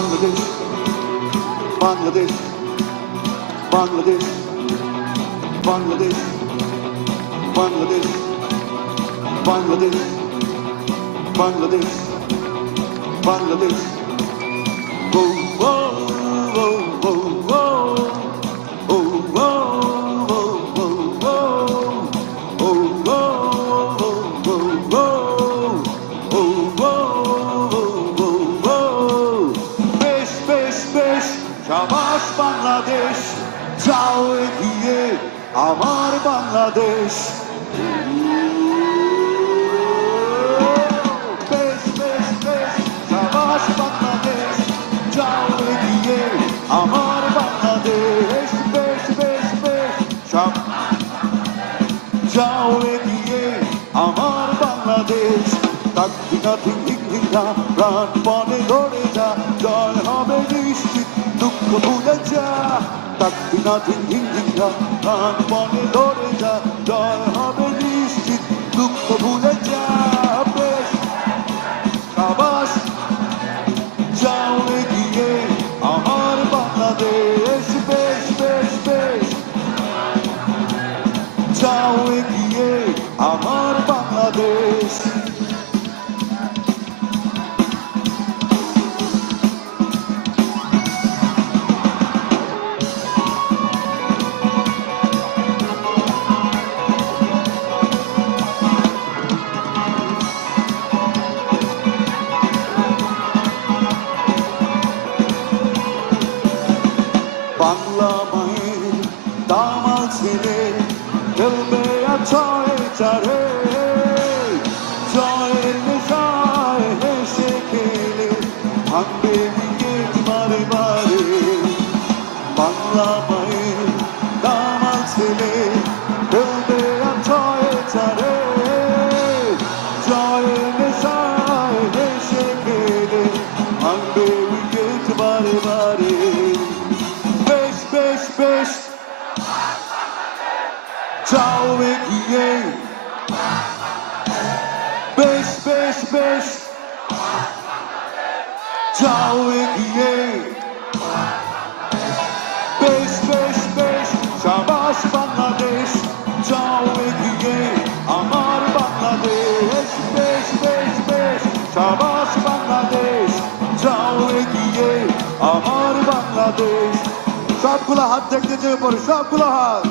Bangladesh, Bangladesh, Bangladesh, Bangladesh, Bangladesh, Bangladesh, Bangladesh, Bangladesh. Oh, oh, oh, oh, oh, oh, oh, oh, oh, oh, বেশ বেশ বেশ সাবাস বাংলাদেশ, যাও এগিয়ে আমার বাংলাদেশ। বেশ বেশ বেশ সাবাস বাংলাদেশ, যাও এগিয়ে আমার বাংলাদেশ। বেশ বেশ বেশ যাও এগিয়ে আমার বাংলাদেশ। তাকবি না ধিং ধিং ধিং ধা, প্রাণপণে লড়ে যা, জয় হবে নিশ্চিত, দুঃখ ভুলে যা। তাকবি না ধিং ধিং ধিং ধা, প্রাণপণে লড়ে যা, জয় হবে নিশ্চিত, দুঃখ ভুলে যা। বেশ সাবাস, যাও এগিয়ে আমার বাংলাদেশ। বেশ বেশ বেশ যাও এগিয়ে আমার বাংলাদেশ। বাংলা মায়ের দামাল ছেলে খেলবে ছয় চারে, জয়ের নেশায় হেসে খেলে ভাঙবে উইকেট বারে বারে। বাংলা মায়ের দামাল ছেলে খেলবে ছয় চারে, জয়ের নেশায় হেসে খেলে ভাঙবে উইকেট বারে বারে। বেশ বেশ বেশ যাও এগিয়ে, বেশ বেশ বেশ যাও এগিয়ে। বেশ বেশ বেশ সাবাস বাংলাদেশ, যাও এগিয়ে আমার বাংলাদেশ। বেশ বেশ বেশ সাবাস বাংলাদেশ, যাও এগিয়ে আমার বাংলাদেশ। সবগুলো হাত দেখতে চেয়ে পড়ে, সবগুলো হাত।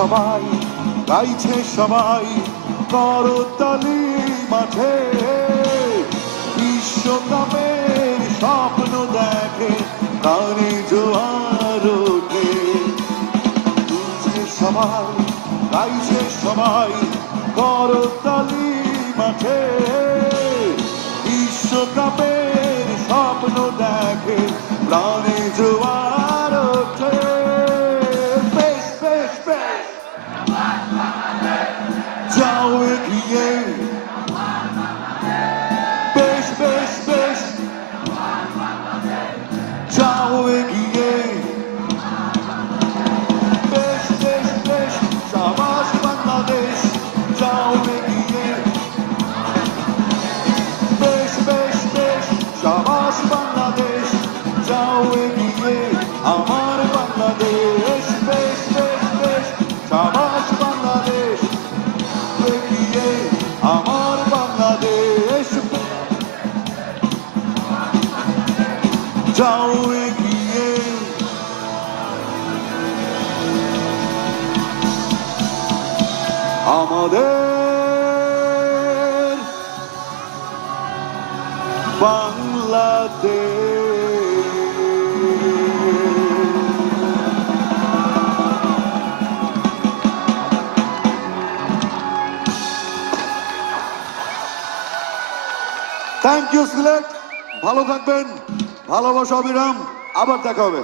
সবাই গাইছে, সবাই করতালি মাঠে, বিশ্বকাপের স্বপ্ন দেখে কানে জোয়ার ওঠে। সবাই গাইছে, সবাই করতালি মাঠে, বিশ্বকাপের স্বপ্ন দেখে প্রাণে জোয়ার ওঠে। যাও এগিয়ে, বেশ বেশ বেশ যাও এগিয়ে যাও এগিয়ে আমার বাংলাদেশ, বেশ বেশ বেশ, সাবাস বাংলাদেশ, এগিয়ে আমার বাংলাদেশ, যাও এগিয়ে। আমাদের বাংলাদেশ। থ্যাংক ইউ সিলেট, ভালো থাকবেন, ভালোবাসা অবিরাম, আবার দেখা হবে।